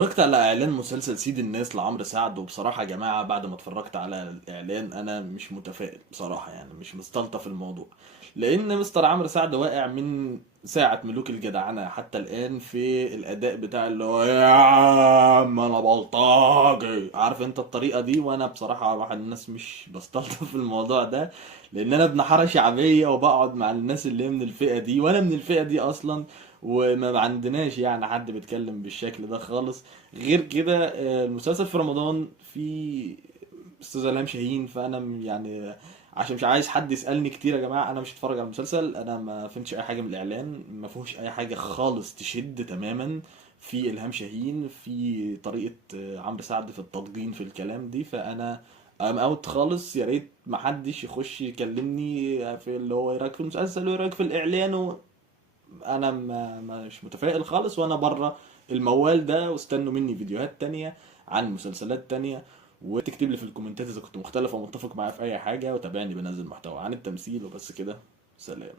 اتفرجت على اعلان مسلسل سيد الناس لعمرو سعد، وبصراحة يا جماعة بعد ما اتفرجت على الاعلان انا مش متفائل بصراحة، يعني مش مستلطف الموضوع. لان مستر عمرو سعد واقع من ساعة ملوك الجدعنة حتى الان في الاداء بتاع اللي هو يا عم انا بلطجي، عارف انت الطريقة دي. وانا بصراحة واحد من الناس مش بستلطف الموضوع ده، لان انا ابن حارة شعبية وبقعد مع الناس اللي هي من الفئة دي، وانا من الفئة دي اصلا. وما عندناش يعني حد بيتكلم بالشكل ده خالص. غير كده المسلسل في رمضان في استاذ الهام شاهين، فانا يعني عشان مش عايز حد يسالني كتير يا جماعه، انا مش هتفرج على المسلسل. انا ما فهمتش اي حاجه من الاعلان، ما فيهوش اي حاجه خالص تشد تماما. في الهام شاهين، في طريقه عمرو سعد في التضجين في الكلام دي، فانا ام اوت خالص. يا ريت ما حدش يخش يكلمني في اللي هو ايه رايك في المسلسل وايه رايك في الاعلان انا مش متفائل خالص، وانا بره الموال ده. واستنوا مني فيديوهات تانية عن مسلسلات تانية، وتكتب لي في الكومنتات اذا كنت مختلف او متفق معايا في اي حاجة، وتابعني بنزل محتوى عن التمثيل وبس كده. سلام.